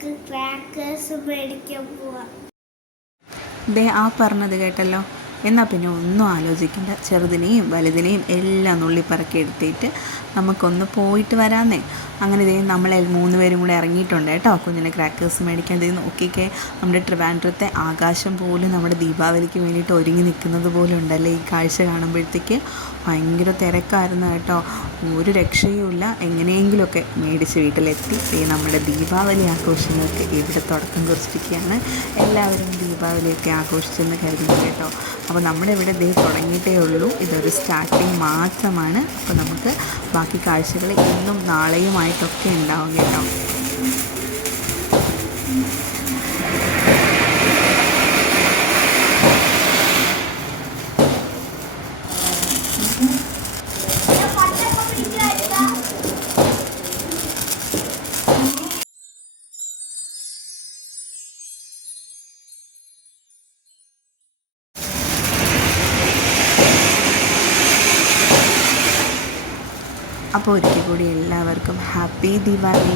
നമുക്ക് ക്രാക്കേഴ്സ് മേടിക്കാൻ പോവാം. ദേ ആ പറഞ്ഞത് കേട്ടല്ലോ. എന്നാൽ പിന്നെ ഒന്നും ആലോചിക്കണ്ട, ചെറുതിനെയും വലുതിനെയും എല്ലാം നുള്ളിപ്പറക്കി എടുത്തിട്ട് നമുക്കൊന്ന് പോയിട്ട് വരാമെന്നേ. അങ്ങനെ ദേ നമ്മൾ 3 പേരും കൂടെ ഇറങ്ങിയിട്ടുണ്ട് കേട്ടോ കുഞ്ഞിനെ ക്രാക്കേഴ്സ് മേടിക്കാൻ. ദേ നോക്കിക്കേ, നമ്മുടെ ട്രിവാൻഡ്രത്തെ ആകാശം പോലും നമ്മുടെ ദീപാവലിക്ക് വേണ്ടിയിട്ട് ഒരുങ്ങി നിൽക്കുന്നത് പോലെ ഉണ്ടല്ലേ ഈ കാഴ്ച കാണുമ്പോഴത്തേക്ക്. ഭയങ്കര തിരക്കായിരുന്നു കേട്ടോ, ഒരു രക്ഷയുമില്ല. എങ്ങനെയെങ്കിലുമൊക്കെ മേടിച്ച് വീട്ടിലെത്തി നമ്മുടെ ദീപാവലി ആഘോഷങ്ങൾക്ക് ഇവിടെ തുടക്കം കുറിച്ചിരിക്കുകയാണ്. എല്ലാവരും ദീപാവലിയൊക്കെ ആഘോഷിച്ചെന്ന് കരുതുന്നു കേട്ടോ. അപ്പോൾ നമ്മുടെ ഇവിടെ ദേ തുടങ്ങിയിട്ടേ ഉള്ളൂ, ഇതൊരു സ്റ്റാർട്ടിങ് മാത്രമാണ്. അപ്പോൾ നമുക്ക് ബാക്കി കാഴ്ചകൾ ഇന്നും നാളെയുമായിട്ടൊക്കെ ഉണ്ടാവും കേട്ടോ. അപ്പോൾ ഒരിക്കൽ കൂടി എല്ലാവർക്കും ഹാപ്പി ദിവാലി.